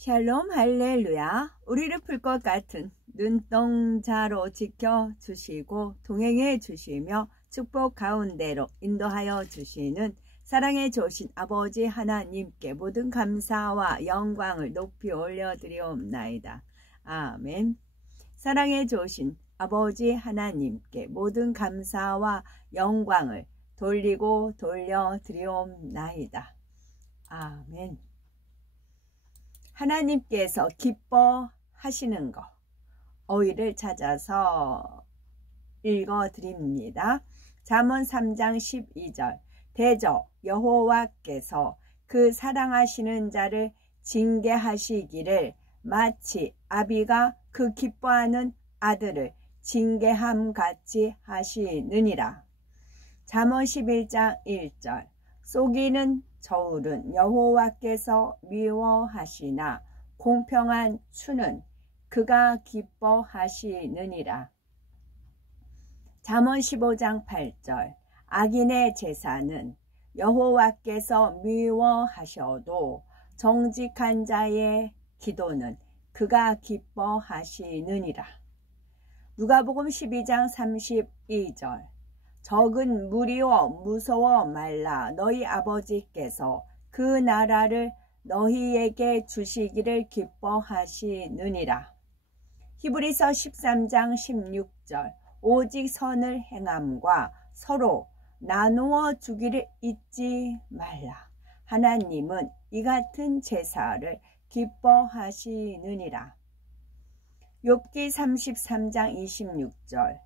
샬롬 할렐루야. 우리를 풀 것 같은 눈동자로 지켜주시고 동행해 주시며 축복 가운데로 인도하여 주시는 사랑에 좋으신 아버지 하나님께 모든 감사와 영광을 높이 올려드리옵나이다. 아멘. 사랑에 좋으신 아버지 하나님께 모든 감사와 영광을 돌리고 돌려드리옵나이다. 아멘. 하나님께서 기뻐하시는 것, 어휘를 찾아서 읽어드립니다. 잠언 3장 12절. 대저 여호와께서 그 사랑하시는 자를 징계하시기를 마치 아비가 그 기뻐하는 아들을 징계함 같이 하시느니라. 잠언 11장 1절. 속이는 저울은 여호와께서 미워하시나 공평한 추는 그가 기뻐하시느니라. 잠언 15장 8절. 악인의 제사는 여호와께서 미워하셔도 정직한 자의 기도는 그가 기뻐하시느니라. 누가복음 12장 32절. 적은 무리여 무서워 말라. 너희 아버지께서 그 나라를 너희에게 주시기를 기뻐하시느니라. 히브리서 13장 16절. 오직 선을 행함과 서로 나누어 주기를 잊지 말라. 하나님은 이 같은 제사를 기뻐하시느니라. 욥기 33장 26절.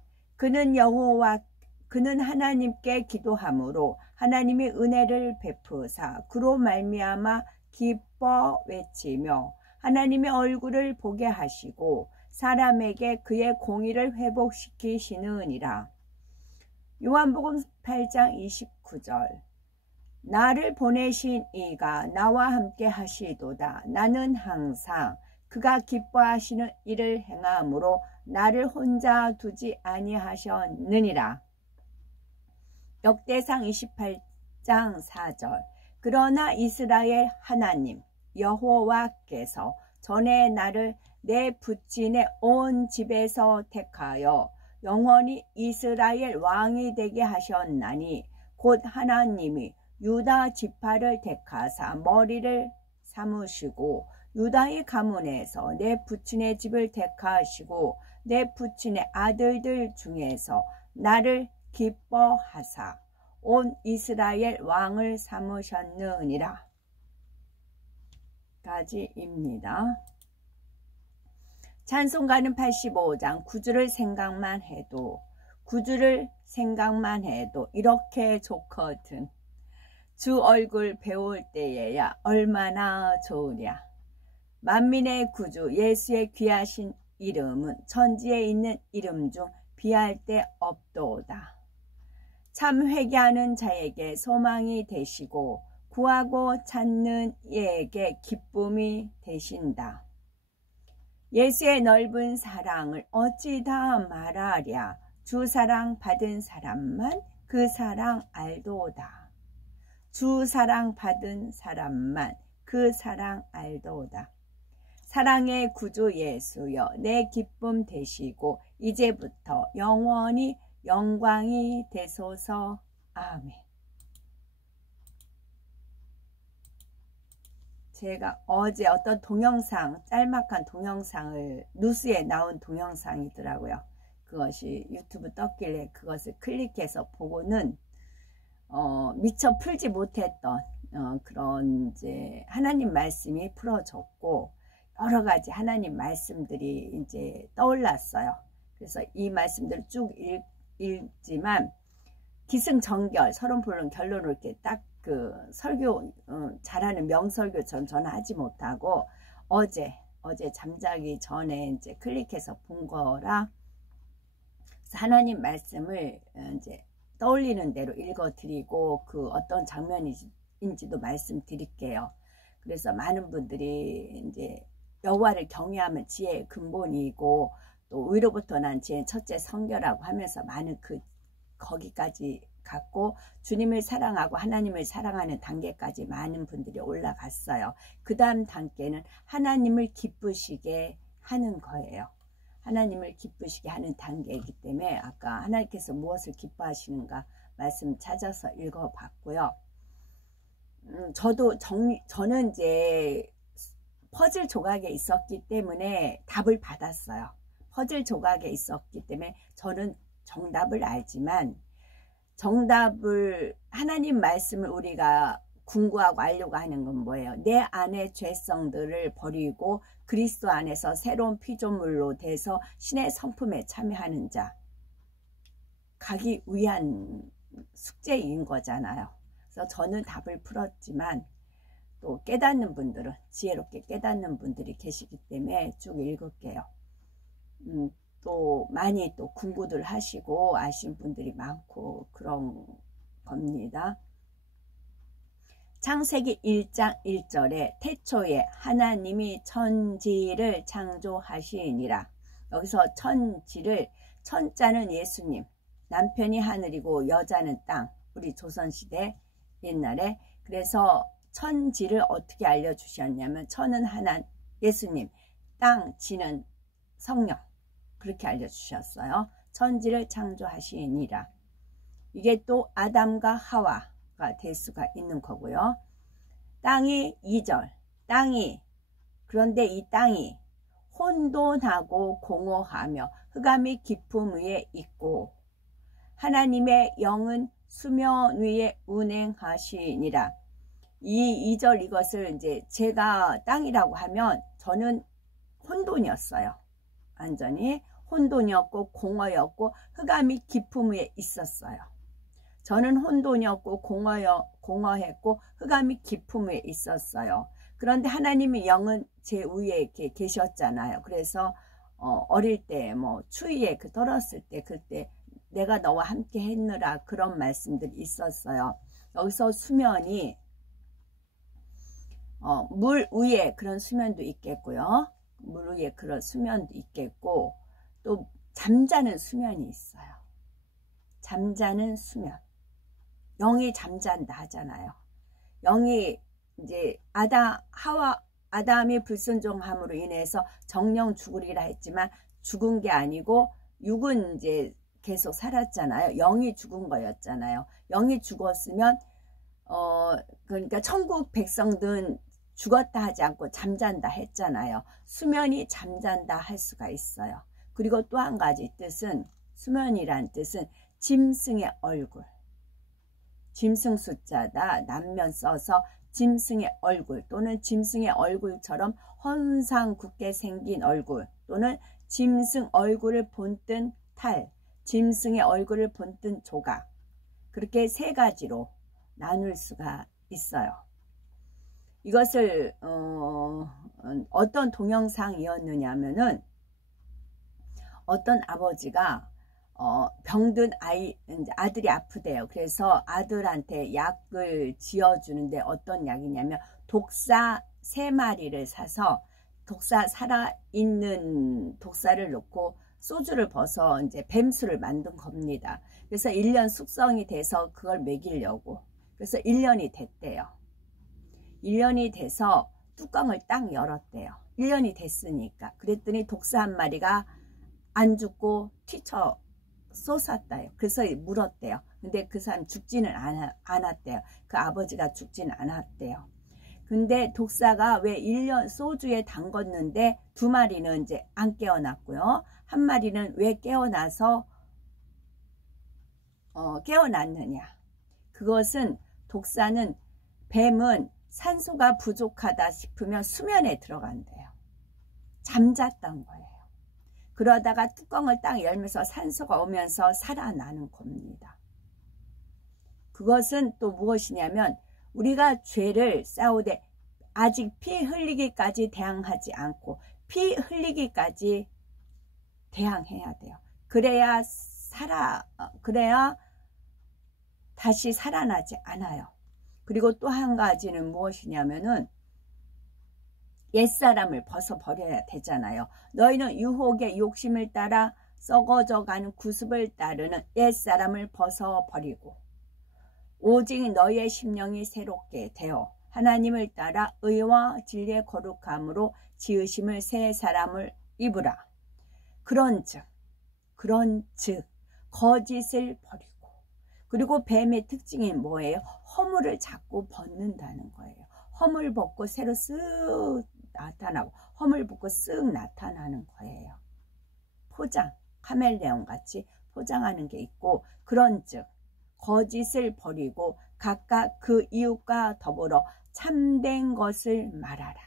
그는 하나님께 기도함으로 하나님이 은혜를 베푸사 그로 말미암아 기뻐 외치며 하나님의 얼굴을 보게 하시고 사람에게 그의 공의를 회복시키시느니라. 요한복음 8장 29절. 나를 보내신 이가 나와 함께 하시도다. 나는 항상 그가 기뻐하시는 일을 행함으로 나를 혼자 두지 아니하셨느니라. 역대상 28장 4절. 그러나 이스라엘 하나님 여호와께서 전에 나를 내 부친의 온 집에서 택하여 영원히 이스라엘 왕이 되게 하셨나니 곧 하나님이 유다 지파를 택하사 머리를 삼으시고 유다의 가문에서 내 부친의 집을 택하시고 내 부친의 아들들 중에서 나를 기뻐하사 온 이스라엘 왕을 삼으셨느니라. 까지입니다. 찬송가는 85장. 구주를 생각만 해도 이렇게 좋거든. 주 얼굴 배울 때에야 얼마나 좋으랴. 만민의 구주 예수의 귀하신 이름은 천지에 있는 이름 중 비할 데 없도다. 참 회개하는 자에게 소망이 되시고 구하고 찾는 이에게 기쁨이 되신다. 예수의 넓은 사랑을 어찌 다 말하랴. 주 사랑 받은 사람만 그 사랑 알도다. 주 사랑 받은 사람만 그 사랑 알도다. 사랑의 구주 예수여 내 기쁨 되시고 이제부터 영원히 영광이 되소서. 아멘. 제가 어제 어떤 동영상, 짤막한 동영상을 뉴스에 나온 동영상이더라고요. 그것이 유튜브 떴길래 그것을 클릭해서 보고는 미처 풀지 못했던 그런 이제 하나님 말씀이 풀어졌고 여러 가지 하나님 말씀들이 이제 떠올랐어요. 그래서 이 말씀들을 쭉 읽지만 기승전결 서론포론 결론을 이렇게 딱 그 설교 잘하는 명설교처럼 저는 하지 못하고 어제 잠자기 전에 이제 클릭해서 본 거라 하나님 말씀을 이제 떠올리는 대로 읽어드리고 그 어떤 장면인지도 말씀드릴게요. 그래서 많은 분들이 이제 여호와를 경외하면 지혜의 근본이고 또 의로부터 난 지혜는 첫째 성결하고 하면서 많은 거기까지 갔고 주님을 사랑하고 하나님을 사랑하는 단계까지 많은 분들이 올라갔어요. 그 다음 단계는 하나님을 기쁘시게 하는 거예요. 하나님을 기쁘시게 하는 단계이기 때문에 아까 하나님께서 무엇을 기뻐하시는가 말씀 찾아서 읽어봤고요. 저는 이제 퍼즐 조각에 있었기 때문에 답을 받았어요. 퍼즐 조각에 있었기 때문에 저는 정답을 알지만 정답을 하나님 말씀을 우리가 궁구하고 알려고 하는 건 뭐예요? 내 안의 죄성들을 버리고 그리스도 안에서 새로운 피조물로 돼서 신의 성품에 참여하는 자 가기 위한 숙제인 거잖아요. 그래서 저는 답을 풀었지만 또 깨닫는 분들은 지혜롭게 깨닫는 분들이 계시기 때문에 쭉 읽을게요. 또 많이 또 공부들 하시고 아신 분들이 많고 그런 겁니다. 창세기 1장 1절에 태초에 하나님이 천지를 창조하시니라. 여기서 천지를, 천자는 예수님, 남편이 하늘이고 여자는 땅, 우리 조선시대 옛날에. 그래서 천지를 어떻게 알려주셨냐면 천은 하나 예수님, 땅, 지는 성령, 그렇게 알려주셨어요. 천지를 창조하시니라. 이게 또 아담과 하와가 될 수가 있는 거고요. 땅이 2절, 땅이, 그런데 이 땅이 혼돈하고 공허하며 흑암이 깊음 위에 있고 하나님의 영은 수면 위에 운행하시니라. 이 2절 이것을 이제 제가 땅이라고 하면 저는 혼돈이었어요. 완전히 혼돈이었고 공허였고 흑암이 깊음 위에 있었어요. 저는 혼돈이었고 공허했고 흑암이 깊음 위에 있었어요. 그런데 하나님의 영은 제 위에 이렇게 계셨잖아요. 그래서 어릴 때 뭐 추위에 떨었을 때 그때 내가 너와 함께 했느라 그런 말씀들이 있었어요. 여기서 수면이 물 위에 그런 수면도 있겠고요. 물 위에 그런 수면도 있겠고 또 잠자는 수면이 있어요. 잠자는 수면. 영이 잠잔다 하잖아요. 영이 이제 아담이 불순종함으로 인해서 정령 죽으리라 했지만 죽은 게 아니고 육은 이제 계속 살았잖아요. 영이 죽은 거였잖아요. 영이 죽었으면 그러니까 천국 백성들은 죽었다 하지 않고 잠잔다 했잖아요. 수면이 잠잔다 할 수가 있어요. 그리고 또 한 가지 뜻은 수면이란 뜻은 짐승의 얼굴. 짐승 숫자다 남면 써서 짐승의 얼굴 또는 짐승의 얼굴처럼 헌상궂게 생긴 얼굴 또는 짐승 얼굴을 본뜬 탈, 짐승의 얼굴을 본뜬 조각. 그렇게 세 가지로 나눌 수가 있어요. 이것을 어떤 동영상이었느냐면은 어떤 아버지가 병든 아들이 아프대요. 그래서 아들한테 약을 지어주는데 어떤 약이냐면 독사 3마리를 사서 살아있는 독사를 넣고 소주를 벗어 이제 뱀수를 만든 겁니다. 그래서 1년 숙성이 돼서 그걸 먹이려고. 그래서 1년이 됐대요. 1년이 돼서 뚜껑을 딱 열었대요. 1년이 됐으니까. 그랬더니 독사 1마리가 안 죽고 튀쳐 쏟았대요. 그래서 물었대요. 근데 그 사람 죽지는 않았대요. 그 아버지가 죽지는 않았대요. 근데 독사가 왜 1년 소주에 담궜는데 2마리는 이제 안 깨어났고요. 1마리는 왜 깨어나서 깨어났느냐. 그것은 독사는 뱀은 산소가 부족하다 싶으면 수면에 들어간대요. 잠잤던 거예요. 그러다가 뚜껑을 딱 열면서 산소가 오면서 살아나는 겁니다. 그것은 또 무엇이냐면 우리가 죄를 싸우되 아직 피 흘리기까지 대항하지 않고 피 흘리기까지 대항해야 돼요. 그래야 다시 살아나지 않아요. 그리고 또 한 가지는 무엇이냐면은 옛사람을 벗어버려야 되잖아요. 너희는 유혹의 욕심을 따라 썩어져가는 구습을 따르는 옛사람을 벗어버리고 오직 너희의 심령이 새롭게 되어 하나님을 따라 의와 진리의 거룩함으로 지으심을 새 사람을 입으라. 그런즉 거짓을 버리고, 그리고 뱀의 특징이 뭐예요? 허물을 자꾸 벗는다는 거예요. 허물 벗고 새로 쓱 나타나고, 허물 벗고 쓱 나타나는 거예요. 포장, 카멜레온 같이 포장하는 게 있고, 그런즉 거짓을 버리고 각각 그 이웃과 더불어 참된 것을 말하라.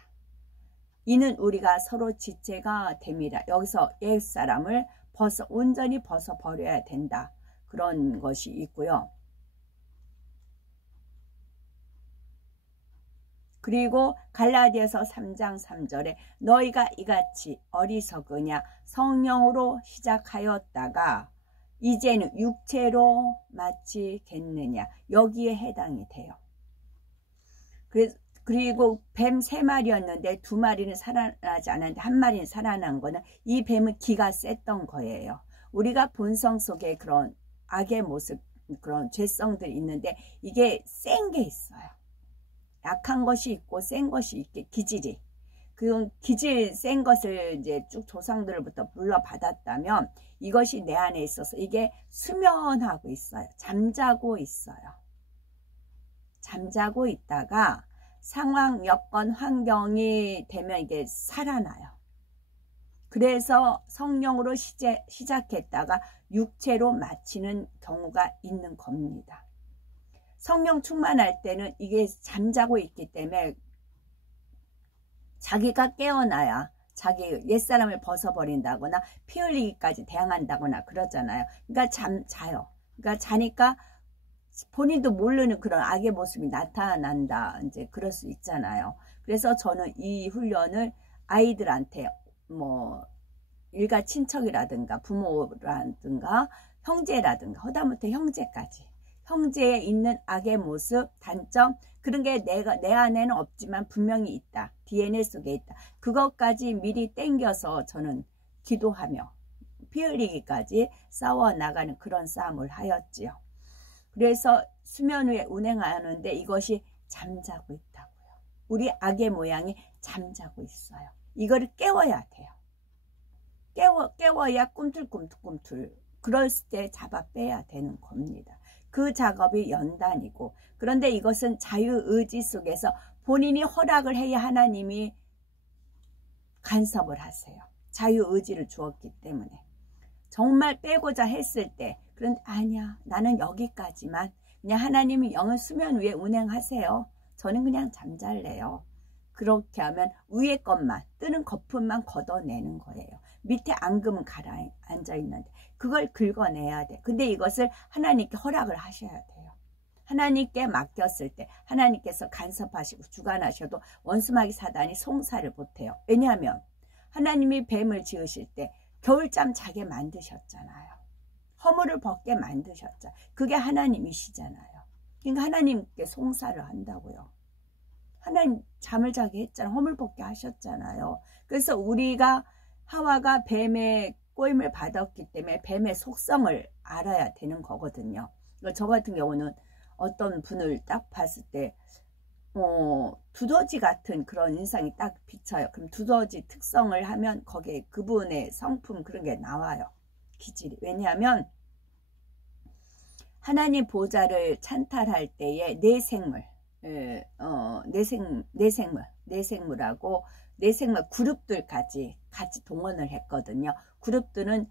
이는 우리가 서로 지체가 됨이라. 여기서 옛사람을 온전히 벗어버려야 된다. 그런 것이 있고요. 그리고 갈라디아서 3장 3절에 너희가 이같이 어리석으냐 성령으로 시작하였다가 이제는 육체로 마치겠느냐. 여기에 해당이 돼요. 그리고 뱀 3마리였는데 2마리는 살아나지 않았는데 1마리는 살아난 거는 이 뱀은 기가 셌던 거예요. 우리가 본성 속에 그런 악의 모습, 그런 죄성들이 있는데 이게 센 게 있어요. 약한 것이 있고 센 것이 있게, 기질이. 그 기질 센 것을 이제 쭉 조상들로부터 물려받았다면 이것이 내 안에 있어서 이게 수면하고 있어요. 잠자고 있어요. 잠자고 있다가 상황, 여건, 환경이 되면 이게 살아나요. 그래서 성령으로 시작했다가 육체로 마치는 경우가 있는 겁니다. 성령 충만할 때는 이게 잠자고 있기 때문에 자기가 깨어나야 자기 옛사람을 벗어버린다거나 피 흘리기까지 대항한다거나 그러잖아요. 그러니까 자요. 그러니까 자니까 본인도 모르는 그런 악의 모습이 나타난다. 이제 그럴 수 있잖아요. 그래서 저는 이 훈련을 아이들한테 뭐 일가 친척이라든가 부모라든가 형제라든가 하다못해 형제까지, 형제에 있는 악의 모습, 단점, 그런 게 내 안에는 없지만 분명히 있다. DNA 속에 있다. 그것까지 미리 땡겨서 저는 기도하며 피 흘리기까지 싸워나가는 그런 싸움을 하였지요. 그래서 수면 위에 운행하는데 이것이 잠자고 있다고요. 우리 악의 모양이 잠자고 있어요. 이거를 깨워야 돼요. 깨워야 꿈틀꿈틀 그럴 때 잡아 빼야 되는 겁니다. 그 작업이 연단이고, 그런데 이것은 자유의지 속에서 본인이 허락을 해야 하나님이 간섭을 하세요. 자유의지를 주었기 때문에. 정말 빼고자 했을 때, 그런데 아니야, 나는 여기까지만, 그냥 하나님이 영은 수면 위에 운행하세요. 저는 그냥 잠잘래요. 그렇게 하면 위에 것만, 뜨는 거품만 걷어내는 거예요. 밑에 앙금은 가라앉아 있는데 그걸 긁어내야 돼. 근데 이것을 하나님께 허락을 하셔야 돼요. 하나님께 맡겼을 때 하나님께서 간섭하시고 주관하셔도 원수마귀 사단이 송사를 못해요. 왜냐하면 하나님이 뱀을 지으실 때 겨울잠 자게 만드셨잖아요. 허물을 벗게 만드셨잖아요. 그게 하나님이시잖아요. 그러니까 하나님께 송사를 한다고요. 하나님 잠을 자게 했잖아요. 허물 벗게 하셨잖아요. 그래서 우리가 하와가 뱀의 꼬임을 받았기 때문에 뱀의 속성을 알아야 되는 거거든요. 저 같은 경우는 어떤 분을 딱 봤을 때 두더지 같은 그런 인상이 딱 비쳐요. 그럼 두더지 특성을 하면 거기에 그분의 성품 그런 게 나와요. 기질이. 왜냐하면 하나님 보좌를 찬탈할 때에 내생물하고 내생물 그룹들까지 같이 동원을 했거든요. 그룹들은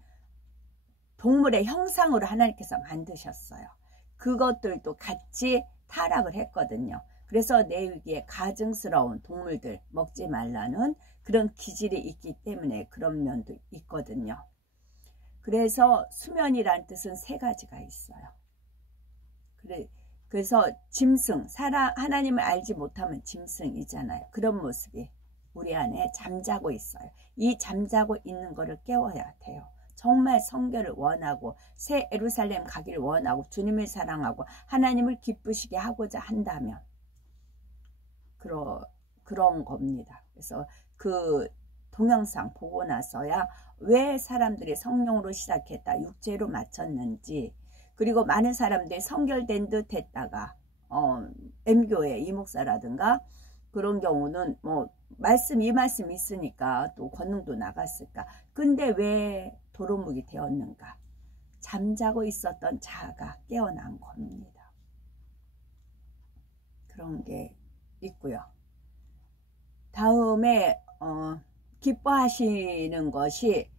동물의 형상으로 하나님께서 만드셨어요. 그것들도 같이 타락을 했거든요. 그래서 내 위기에 가증스러운 동물들 먹지 말라는 그런 기질이 있기 때문에 그런 면도 있거든요. 그래서 수면이란 뜻은 3가지가 있어요. 그래서 짐승, 하나님을 알지 못하면 짐승이잖아요. 그런 모습이 우리 안에 잠자고 있어요. 이 잠자고 있는 거를 깨워야 돼요. 정말 성결을 원하고 새 예루살렘 가기를 원하고 주님을 사랑하고 하나님을 기쁘시게 하고자 한다면 그런 겁니다. 그래서 그 동영상 보고 나서야 왜 사람들이 성령으로 시작했다 육체로 마쳤는지, 그리고 많은 사람들이 성결된 듯 했다가 M교회 이목사라든가 그런 경우는 뭐 이 말씀 있으니까 또 권능도 나갔을까. 근데 왜 도루묵이 되었는가? 잠자고 있었던 자아가 깨어난 겁니다. 그런 게 있고요. 다음에 기뻐하시는 것이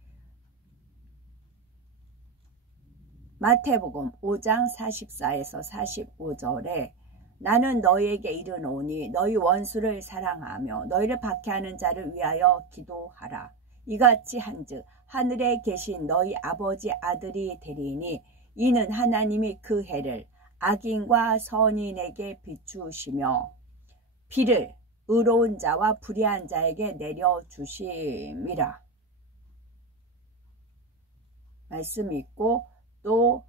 마태복음 5장 44에서 45절에 나는 너희에게 이르노니 너희 원수를 사랑하며 너희를 박해하는 자를 위하여 기도하라. 이같이 한즉 하늘에 계신 너희 아버지 아들이 되리니 이는 하나님이 그 해를 악인과 선인에게 비추시며 비를 의로운 자와 불의한 자에게 내려주심이라. 말씀이 있고 또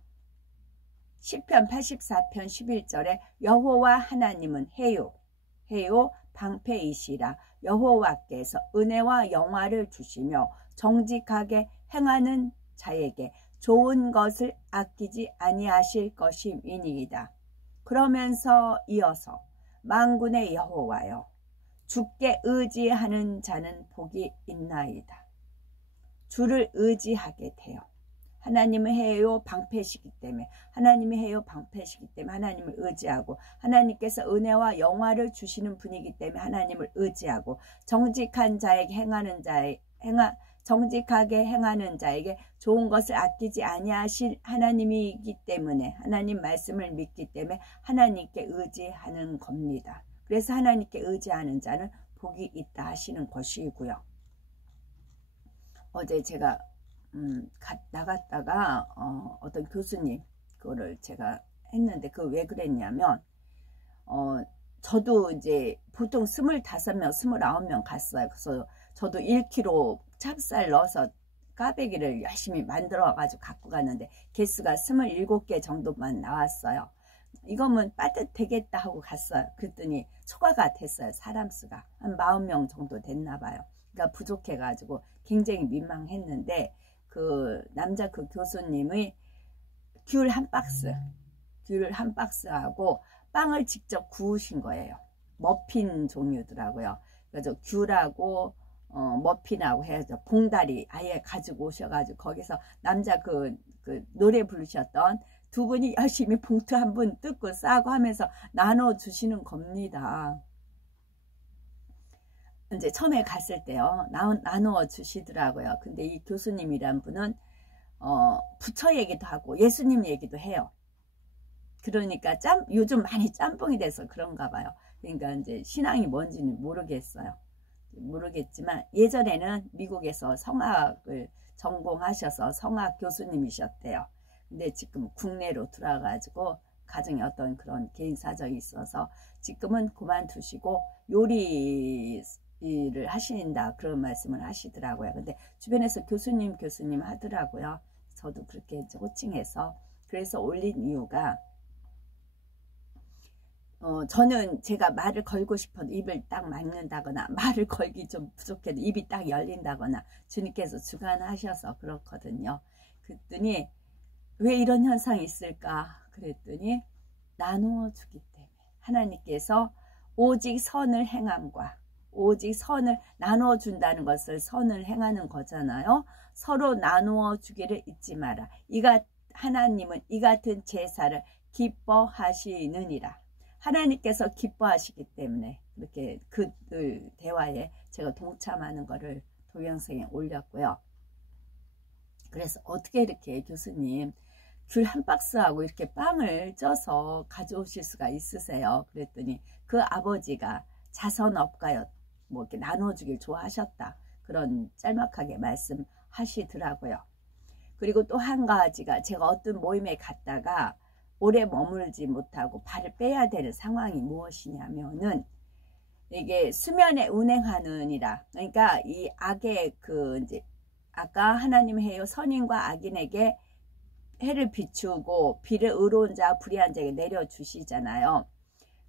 시편 84편 11절에 여호와 하나님은 해요 방패이시라. 여호와께서 은혜와 영화를 주시며 정직하게 행하는 자에게 좋은 것을 아끼지 아니하실 것임이니이다. 그러면서 이어서 만군의 여호와여 주께 의지하는 자는 복이 있나이다. 주를 의지하게 돼요. 하나님은 해요 방패시기 때문에 하나님을 의지하고 하나님께서 은혜와 영화를 주시는 분이기 때문에 하나님을 의지하고 정직하게 행하는 자에게 좋은 것을 아끼지 아니하실 하나님이기 때문에 하나님 말씀을 믿기 때문에 하나님께 의지하는 겁니다. 그래서 하나님께 의지하는 자는 복이 있다 하시는 것이고요. 어제 제가 나갔다가 어떤 교수님 그거를 제가 했는데 그 왜 그랬냐면 저도 이제 보통 25명 29명 갔어요. 그래서 저도 1kg 찹쌀 넣어서 꽈배기를 열심히 만들어 가지고 갖고 갔는데 개수가 27개 정도만 나왔어요. 이거면 빠듯되겠다 하고 갔어요. 그랬더니 초과가 됐어요. 사람 수가 한 40명 정도 됐나 봐요. 그러니까 부족해 가지고 굉장히 민망했는데 그 남자 그 교수님의 귤 한 박스하고 빵을 직접 구우신 거예요. 머핀 종류더라고요. 그래서 귤하고 머핀하고 해서 봉다리 아예 가지고 오셔가지고 거기서 남자 그 노래 부르셨던 두 분이 열심히 봉투 한 분 뜯고 싸고 하면서 나눠주시는 겁니다. 이제 처음에 갔을 때요 나누어 주시더라고요. 근데 이 교수님이란 분은 부처 얘기도 하고 예수님 얘기도 해요. 그러니까 요즘 많이 짬뽕이 돼서 그런가 봐요. 그러니까 이제 신앙이 뭔지는 모르겠지만 예전에는 미국에서 성악을 전공하셔서 성악 교수님이셨대요. 근데 지금 국내로 들어와가지고 가정에 어떤 그런 개인 사정이 있어서 지금은 그만두시고 요리 일을 하신다 그런 말씀을 하시더라고요. 근데 주변에서 교수님 하더라고요. 저도 그렇게 호칭해서 그래서 올린 이유가 저는 제가 말을 걸고 싶어도 입을 딱 막는다거나 말을 걸기 좀 부족해도 입이 딱 열린다거나 주님께서 주관하셔서 그렇거든요. 그랬더니 왜 이런 현상이 있을까 그랬더니 나누어 주기 때문에 하나님께서 오직 선을 나누어 준다는 것을 선을 행하는 거잖아요. 서로 나누어 주기를 잊지 마라. 하나님은 이 같은 제사를 기뻐하시느니라. 하나님께서 기뻐하시기 때문에 그렇게 그들 대화에 제가 동참하는 거를 동영상에 올렸고요. 그래서 어떻게 이렇게 교수님 귤 한 박스하고 이렇게 빵을 쪄서 가져오실 수가 있으세요? 그랬더니 그 아버지가 자선업가였 뭐 이렇게 나눠주길 좋아하셨다. 그런 짤막하게 말씀하시더라고요. 그리고 또 한 가지가 제가 어떤 모임에 갔다가 오래 머물지 못하고 발을 빼야 되는 상황이 무엇이냐면은 이게 수면에 운행하느니라. 그러니까 이 악의 이제 아까 하나님 해요 선인과 악인에게 해를 비추고 비를 의로운 자 불의한 자에게 내려주시잖아요.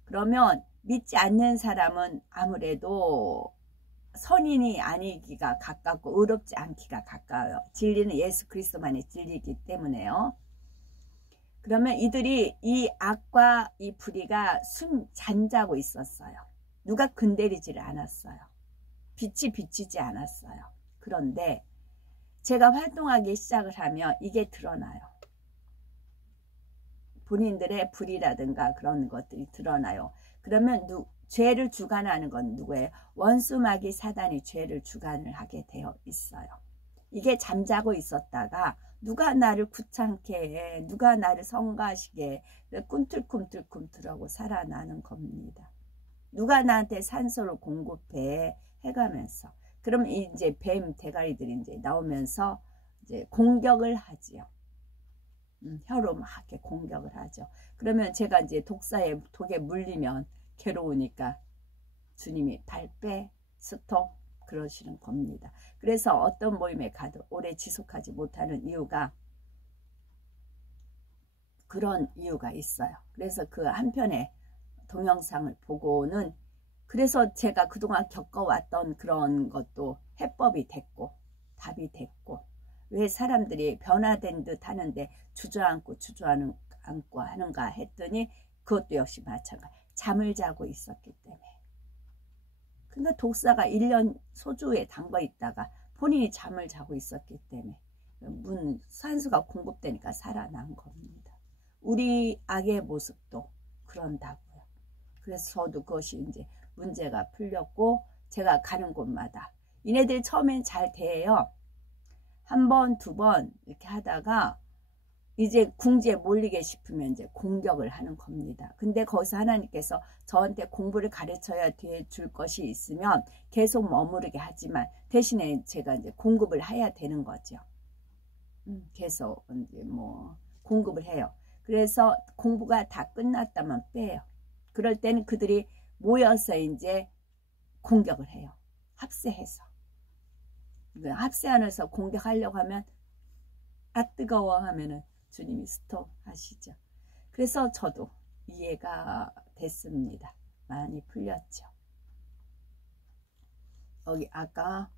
그러면 믿지 않는 사람은 아무래도 선인이 아니기가 가깝고 의롭지 않기가 가까워요. 진리는 예수 그리스도만의 진리이기 때문에요. 그러면 이들이 이 악과 이 불의가 잠자고 있었어요. 누가 건드리지를 않았어요. 빛이 비치지 않았어요. 그런데 제가 활동하기 시작을 하면 이게 드러나요. 본인들의 불이라든가 그런 것들이 드러나요. 그러면 죄를 주관하는 건 누구예요? 원수마귀 사단이 죄를 주관을 하게 되어 있어요. 이게 잠자고 있었다가 누가 나를 귀찮게 해, 누가 나를 성가시게 해, 꿈틀꿈틀꿈틀하고 살아나는 겁니다. 누가 나한테 산소를 공급해 해가면서, 그럼 이제 뱀 대가리들이 이제 나오면서 이제 공격을 하지요. 혀로 막 이렇게 공격을 하죠. 그러면 제가 이제 독에 물리면 괴로우니까 주님이 발 빼, 스톱 그러시는 겁니다. 그래서 어떤 모임에 가도 오래 지속하지 못하는 이유가 그런 이유가 있어요. 그래서 그 한편의 동영상을 보고는, 그래서 제가 그동안 겪어왔던 그런 것도 해법이 됐고 답이 됐고, 왜 사람들이 변화된 듯 하는데 주저앉고 하는가 했더니 그것도 역시 마찬가지. 잠을 자고 있었기 때문에. 그러니까 독사가 1년 소주에 담궈 있다가 본인이 잠을 자고 있었기 때문에 산소가 공급되니까 살아난 겁니다. 우리 악의 모습도 그런다고요. 그래서 저도 그것이 이제 문제가 풀렸고, 제가 가는 곳마다 이네들 처음엔 잘 대해요. 한 번, 두 번 이렇게 하다가 이제 궁지에 몰리게 싶으면 이제 공격을 하는 겁니다. 근데 거기서 하나님께서 저한테 공부를 가르쳐야 줄 것이 있으면 계속 머무르게 하지만 대신에 제가 이제 공급을 해야 되는 거죠. 계속 이제 뭐 공급을 해요. 그래서 공부가 다 끝났다면 빼요. 그럴 때는 그들이 모여서 이제 공격을 해요. 합세해서. 합세 안에서 공격하려고 하면 뜨거워 하면은 주님이 스톱 하시죠. 그래서 저도 이해가 됐습니다. 많이 풀렸죠. 여기 아까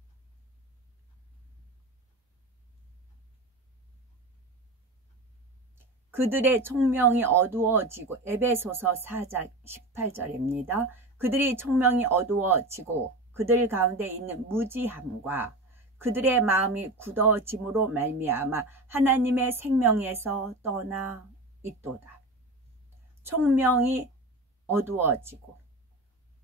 그들의 총명이 어두워지고, 에베소서 4장 18절입니다. 그들이 총명이 어두워지고 그들 가운데 있는 무지함과 그들의 마음이 굳어짐으로 말미암아 하나님의 생명에서 떠나 있도다. 총명이 어두워지고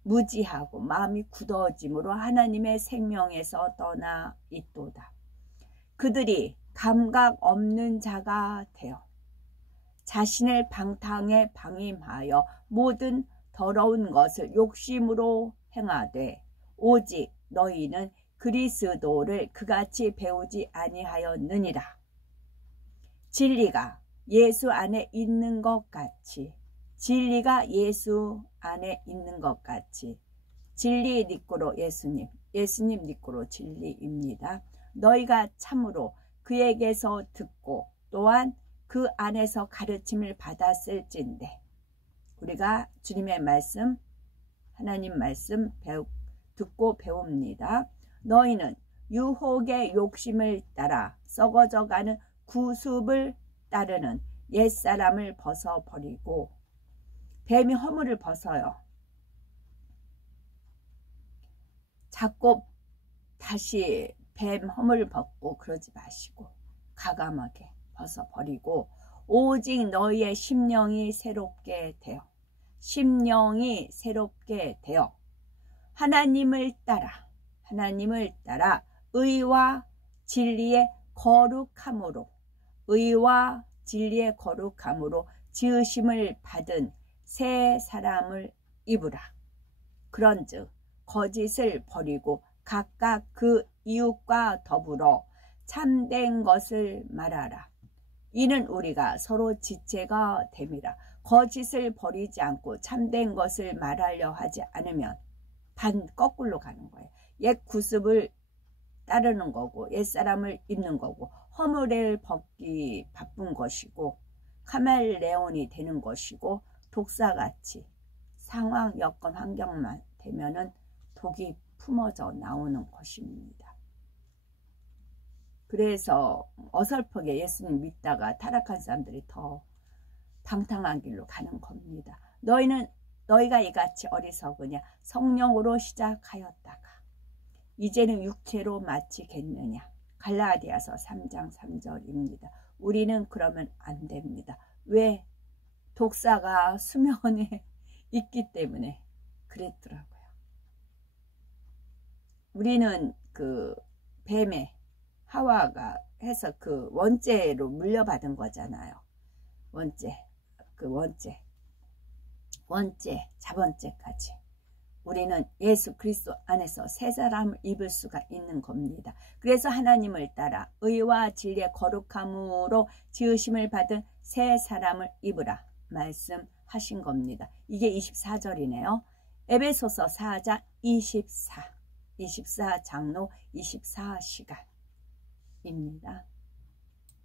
무지하고 마음이 굳어짐으로 하나님의 생명에서 떠나 있도다. 그들이 감각 없는 자가 되어 자신을 방탕에 방임하여 모든 더러운 것을 욕심으로 행하되, 오직 너희는 그리스도를 그같이 배우지 아니하였느니라. 진리가 예수 안에 있는 것 같이, 진리가 예수 안에 있는 것 같이, 진리 니꼬로 예수님, 예수님 니꼬로 진리입니다. 너희가 참으로 그에게서 듣고 또한 그 안에서 가르침을 받았을진데, 우리가 주님의 말씀, 하나님 말씀 듣고 배웁니다. 너희는 유혹의 욕심을 따라 썩어져가는 구습을 따르는 옛사람을 벗어버리고, 뱀이 허물을 벗어요. 자꾸 다시 뱀 허물을 벗고 그러지 마시고 가감하게 벗어버리고, 오직 너희의 심령이 새롭게 되어, 심령이 새롭게 되어 하나님을 따라 의와 진리의 거룩함으로, 의와 진리의 거룩함으로 지으심을 받은 새 사람을 입으라. 그런즉 거짓을 버리고 각각 그 이웃과 더불어 참된 것을 말하라. 이는 우리가 서로 지체가 됨이라. 거짓을 버리지 않고 참된 것을 말하려 하지 않으면 거꾸로 가는 거예요. 옛 구습을 따르는 거고, 옛사람을 입는 거고, 허물을 벗기 바쁜 것이고, 카멜레온이 되는 것이고, 독사같이 상황, 여건, 환경만 되면은 독이 품어져 나오는 것입니다. 그래서 어설프게 예수님 믿다가 타락한 사람들이 더 방탕한 길로 가는 겁니다. 너희가 이같이 어리석으냐. 성령으로 시작하였다가 이제는 육체로 마치겠느냐. 갈라디아서 3장 3절입니다. 우리는 그러면 안 됩니다. 왜? 독사가 수면에 있기 때문에 그랬더라고요. 우리는 그 뱀의 하와가 해서 그 원죄로 물려받은 거잖아요. 원죄, 자번죄까지. 우리는 예수 그리스도 안에서 새 사람을 입을 수가 있는 겁니다. 그래서 하나님을 따라 의와 진리의 거룩함으로 지으심을 받은 새 사람을 입으라 말씀하신 겁니다. 이게 24절이네요. 에베소서 4장 24장로 24시간입니다.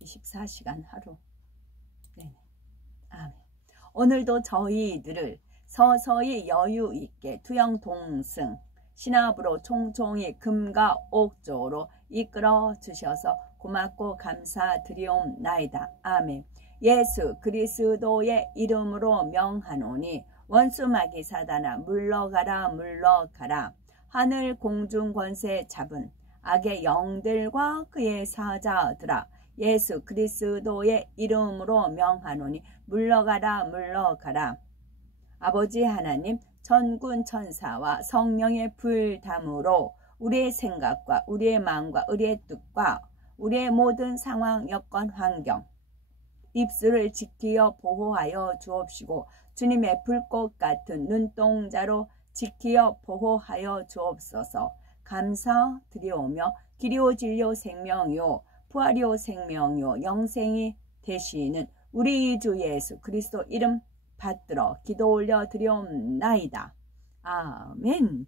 24시간 하루. 네네. 아멘. 오늘도 저희들을 서서히 여유 있게 투영 동승 신압으로 총총히 금과 옥조로 이끌어 주셔서 고맙고 감사드리옵나이다. 아멘. 예수 그리스도의 이름으로 명하노니 원수 마귀 사단아 물러가라 물러가라. 하늘 공중 권세 잡은 악의 영들과 그의 사자들아 예수 그리스도의 이름으로 명하노니 물러가라 물러가라. 아버지 하나님 천군 천사와 성령의 불담으로 우리의 생각과 우리의 마음과 우리의 뜻과 우리의 모든 상황 여건 환경 입술을 지키어 보호하여 주옵시고 주님의 불꽃 같은 눈동자로 지키어 보호하여 주옵소서. 감사드리오며 길이요 진리요 생명이요 부활이요 생명이요 영생이 되시는 우리 주 예수 그리스도 이름 받들어 기도 올려 드리옵나이다. 아멘.